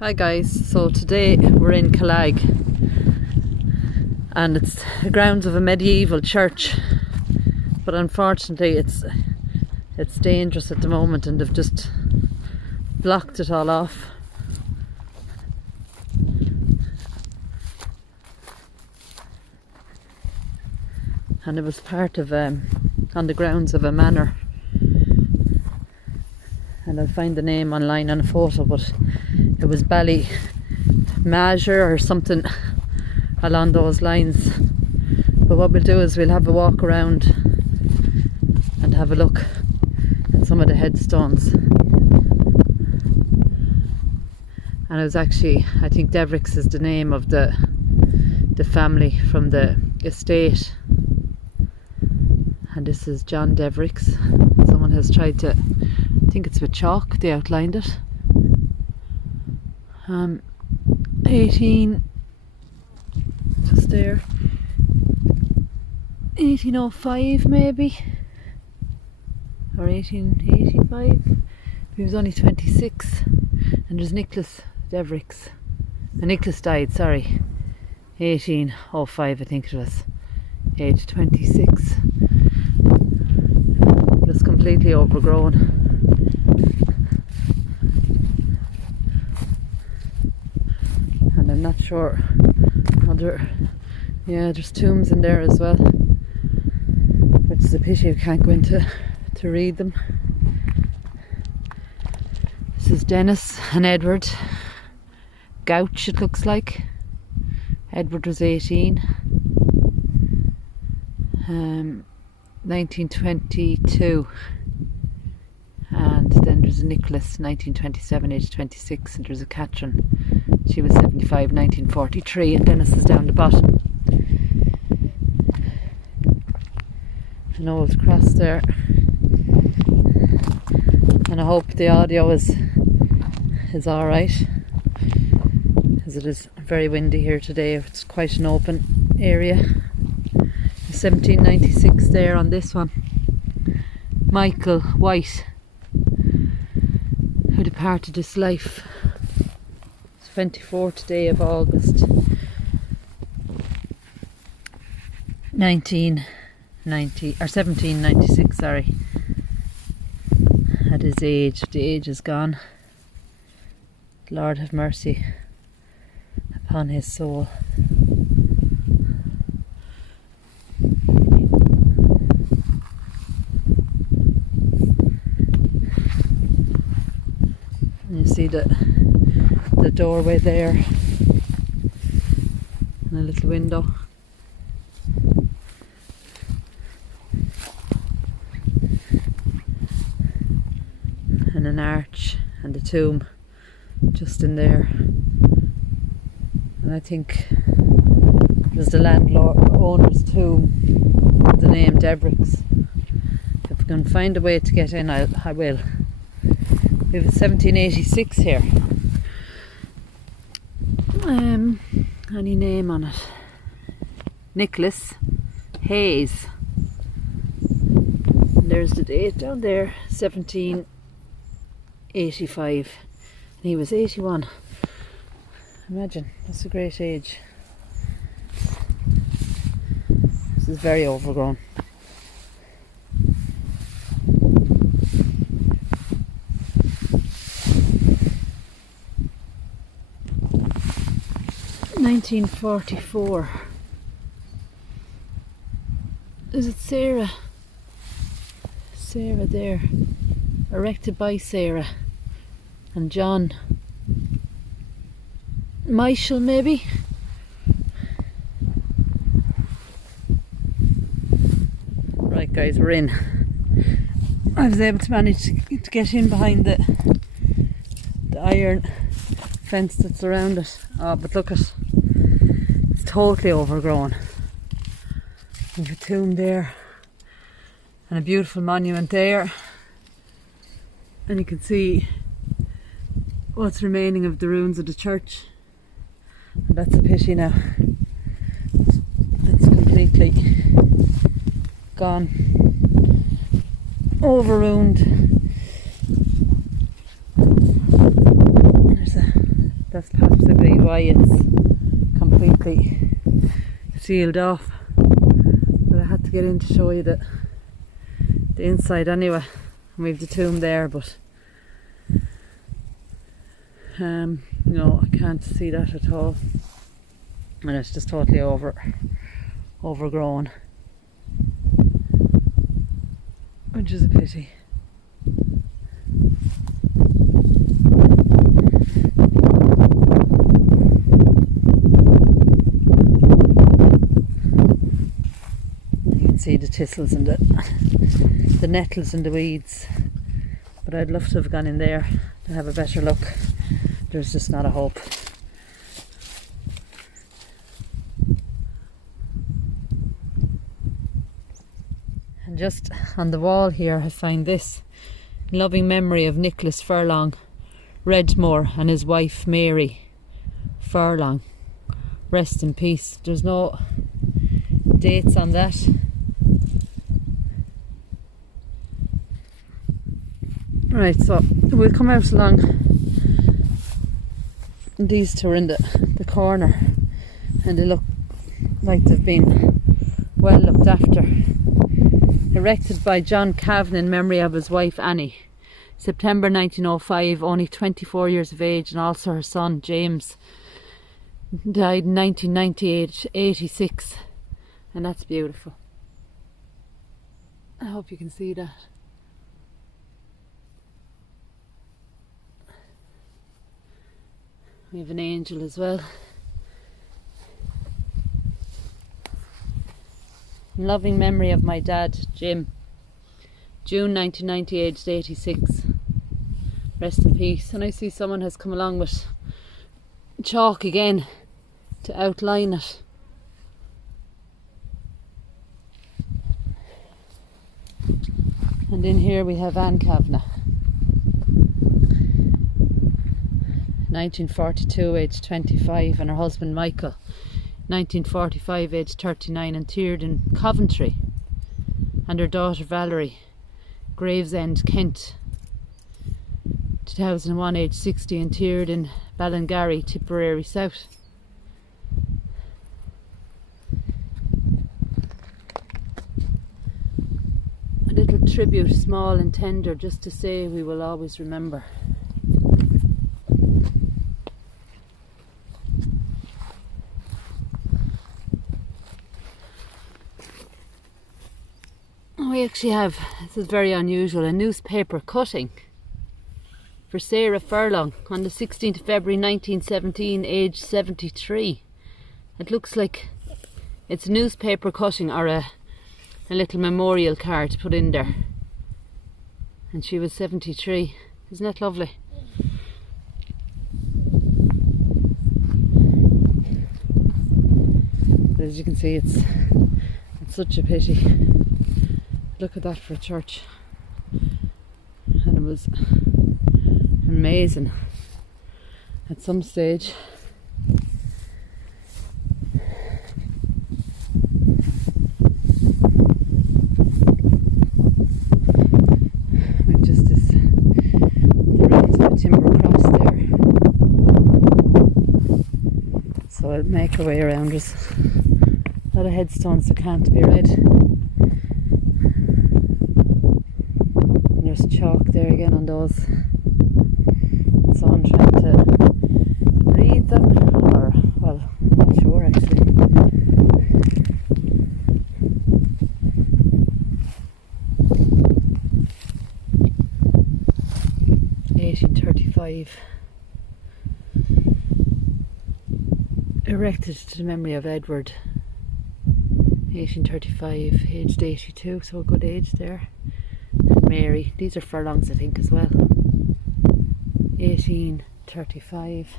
Hi guys, so today we're in Killag and it's the grounds of a medieval church, but unfortunately it's dangerous at the moment and they've just blocked it all off. And it was part of on the grounds of a manor, and I'll find the name online on a photo, but it was Ballymajor or something along those lines. But what we'll do is we'll have a walk around and have a look at some of the headstones. And it was actually, I think Devricks is the name of the family from the estate. And this is John Devricks. Someone has tried to, I think it's with chalk, they outlined it. 18, just there, 1805 maybe, or 1885. He was only 26. And there's Nicholas Devricks. Nicholas died, sorry, 1805 I think it was, age 26. But it's completely overgrown. And I'm not sure there's tombs in there as well, which is a pity you can't go in to read them. This is Dennis and Edward Gouch, it looks like. Edward was 18. 1922. And then there's a Nicholas, 1927, age 26, and there's a Catherine, she was 75, 1943, and Dennis is down the bottom. An old cross there. And I hope the audio is alright, as it is very windy here today. It's quite an open area. 1796 there on this one. Michael White, who departed this life. It's 24th day of August 1796, sorry. At his age, the age is gone. Lord have mercy upon his soul. You see the doorway there, and a little window. And an arch and a tomb just in there. And I think it was the landlord owner's tomb, the name Devricks. If I can find a way to get in, I will. We have 1786 here. Any name on it? Nicholas Hayes. And there's the date down there, 1785. And he was 81. Imagine, that's a great age. This is very overgrown. (1944). Is it Sarah? Sarah there. Erected by Sarah and John Michael, maybe. Right guys, we're in. I was able to manage to get in behind the iron fence that's around it. Oh, but look at, it's totally overgrown. There's a tomb there and a beautiful monument there, and you can see what's remaining of the ruins of the church. And that's a pity now. It's completely gone, overruined. There's That's possibly why it's completely sealed off. But I had to get in to show you the inside anyway. We have the tomb there, but no, I can't see that at all, and it's just totally overgrown, which is a pity. You can see the thistles and the nettles and the weeds, but I'd love to have gone in there to have a better look. There's just not a hope. And just on the wall here I find this: in loving memory of Nicholas Furlong Redmore and his wife Mary Furlong. Rest in peace. There's no dates on that. Right, so we'll come out along. These two are in the corner, and they look like they've been well looked after. Erected by John Cavan in memory of his wife Annie. September 1905, only 24 years of age, and also her son James died in 1998, 86, and that's beautiful. I hope you can see that. We have an angel as well. In loving memory of my dad, Jim. June 1990, aged 86. Rest in peace. And I see someone has come along with chalk again to outline it. And in here we have Anne Kavanagh. 1942, aged 25, and her husband Michael, 1945, aged 39, interred in Coventry, and her daughter Valerie, Gravesend, Kent, 2001, aged 60, interred in Ballingarry, Tipperary South. A little tribute, small and tender, just to say we will always remember. We actually have, this is very unusual, a newspaper cutting for Sarah Furlong on the 16th of February 1917, aged 73. It looks like it's a newspaper cutting or a little memorial card put in there. And she was 73. Isn't that lovely? But as you can see, it's such a pity. Look at that for a church. And it was amazing at some stage. We've just the ruins of a timber cross there. So I'll make our way around. There's a lot of headstones that can't be read. There's chalk there again on those, so I'm trying to read them, or, well, I'm not sure actually. (1835). Erected to the memory of Edward. 1835, aged 82, so a good age there. Mary, these are furlongs I think as well. 1835.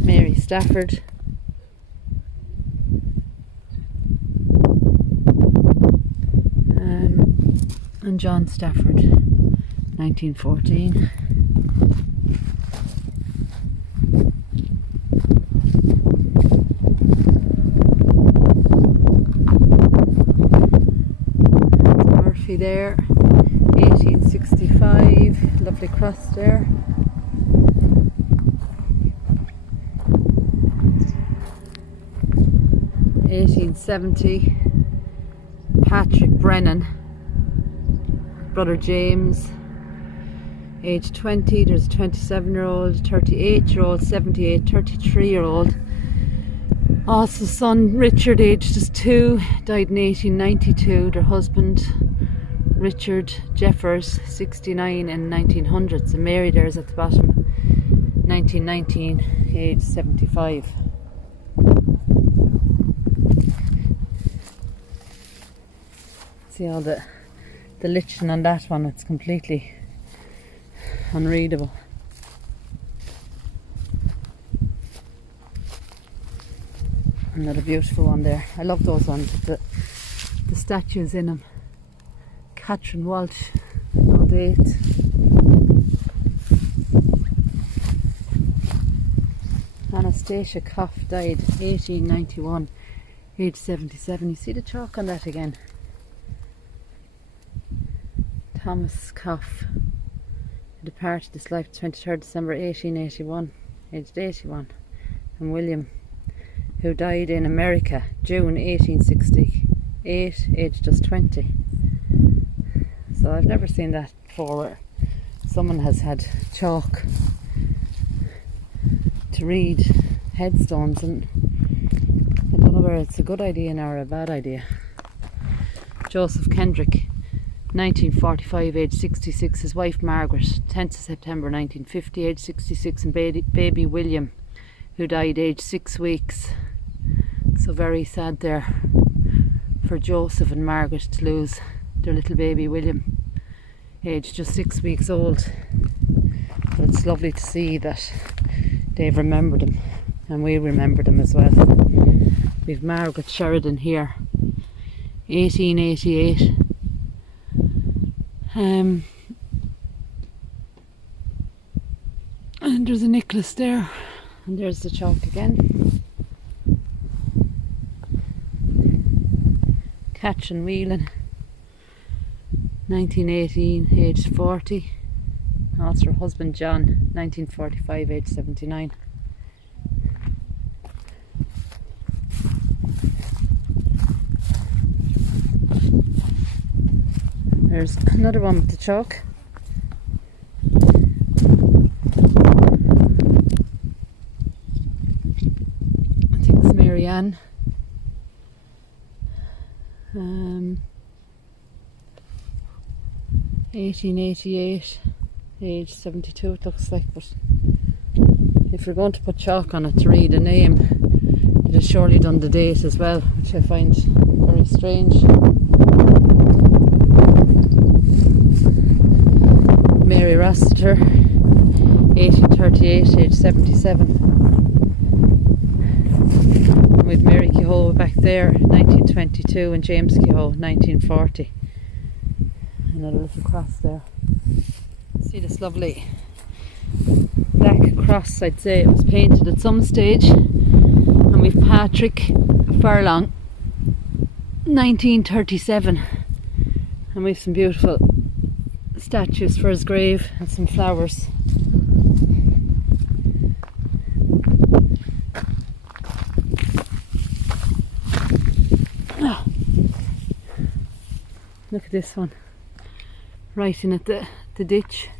Mary Stafford. And John Stafford, 1914. There, 1865, lovely cross there. (1870), Patrick Brennan, brother James, age 20. There's a 27-year-old, 38-year-old, 78, 33-year-old. Also son Richard, aged just 2, died in 1892. Their husband Richard Jeffers, 69, in 1900. So Mary there's at the bottom, 1919, age 75. See all the liching on that one, it's completely unreadable. Another beautiful one there. I love those ones with the statues in them. Catherine Walsh, no date. Anastasia Coff, died 1891, age 77. You see the chalk on that again. Thomas Coff, who departed this life 23rd December 1881, aged 81. And William, who died in America June 1868, aged just 20. So I've never seen that before, where someone has had chalk to read headstones, and I don't know whether it's a good idea or a bad idea. Joseph Kendrick, 1945, age 66. His wife Margaret, 10th of September 1950, age 66. And baby William, who died age 6 weeks. So very sad there for Joseph and Margaret to lose their little baby William, aged just 6 weeks old. But it's lovely to see that they've remembered him, and we remember them as well. We've Margaret Sheridan here, 1888. And there's a necklace there, and there's the chalk again. Catherine Whelan, 1918, aged 40. Also her husband John, 1945, aged 79. There's another one with the chalk. I think it's Mary Ann. 1888, age 72 it looks like, but if you're going to put chalk on it to read a name, it has surely done the date as well, which I find very strange. Mary Rossiter, 1838, age 77. And we've Mary Kehoe back there, 1922, and James Kehoe, 1940. Another little cross there. See this lovely black cross, I'd say it was painted at some stage. And we've Patrick Furlong, 1937. And we've some beautiful statues for his grave and some flowers. Oh. Look at this one, right in at the ditch.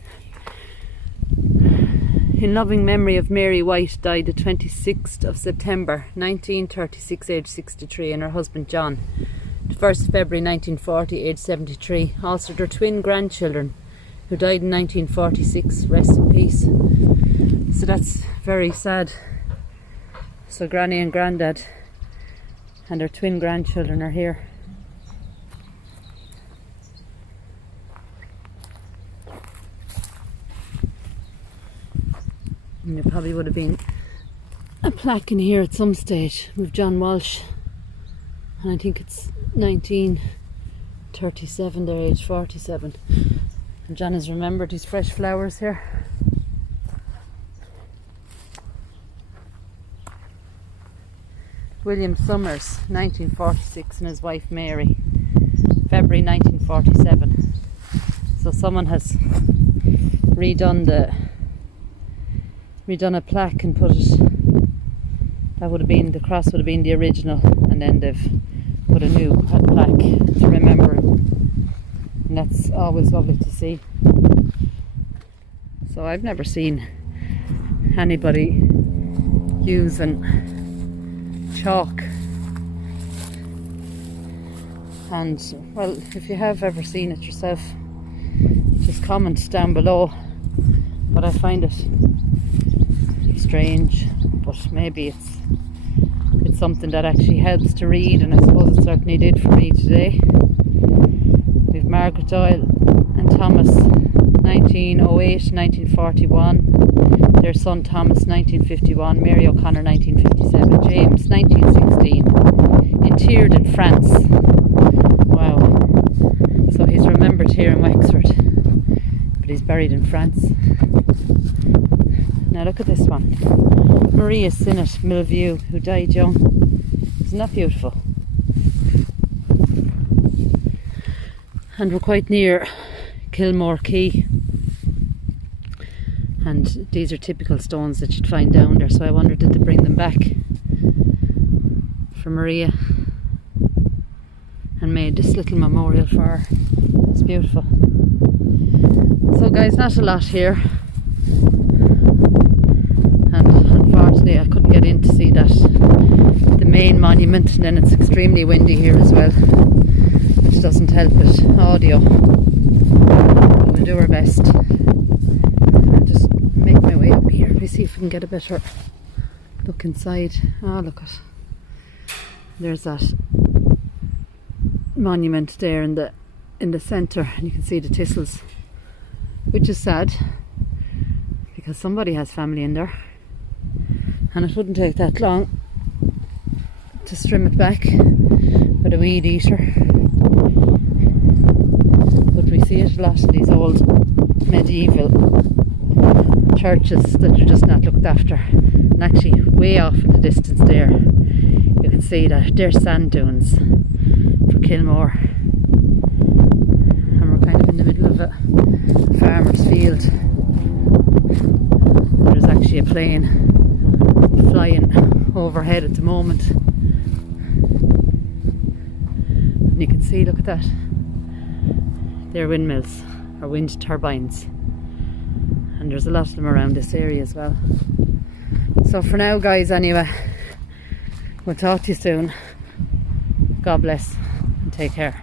In loving memory of Mary White, died the 26th of September 1936, age 63, and her husband John, the 1st of February 1940, age 73. Also their twin grandchildren, who died in 1946, rest in peace. So that's very sad. So Granny and Grandad and their twin grandchildren are here. And there probably would have been a plaque in here at some stage with John Walsh, and I think it's 1937, they're age 47. And John has remembered his fresh flowers here. William Summers, 1946, and his wife Mary, February 1947. So someone has redone a plaque and put it, that would have been, the cross would have been the original, and then they've put a new plaque to remember him, and that's always lovely to see. So I've never seen anybody using chalk, and well, if you have ever seen it yourself, just comment down below. But I find it strange, but maybe it's something that actually helps to read, and I suppose it certainly did for me today. We've Margaret Doyle and Thomas, 1908 1941, their son Thomas 1951, Mary O'Connor 1957, James 1916, interred in France. Wow. So he's remembered here in Wexford, but he's buried in France. Now look at this one. Maria Sinnott Millview, who died young. Isn't that beautiful? And we're quite near Kilmore Quay, and these are typical stones that you'd find down there, so I wondered, did they bring them back for Maria and made this little memorial for her. It's beautiful. So guys, not a lot here, and unfortunately I couldn't get in to see that, the main monument, and then it's extremely windy here as well, which doesn't help with audio. But we'll do our best. I'll just make my way up here. We see if we can get a better look inside. Oh, look at, there's that monument there in the centre, and you can see the thistles, which is sad because somebody has family in there, and it wouldn't take that long to trim it back with a weed eater. But we see it a lot in these old medieval churches that are just not looked after. And actually way off in the distance there you can see that they're sand dunes for Kilmore, and we're kind of in the middle of a farmer's field. There's actually a plane flying overhead at the moment, and you can see, look at that, they're windmills or wind turbines, and there's a lot of them around this area as well. So for now guys, anyway, we'll talk to you soon. God bless and take care.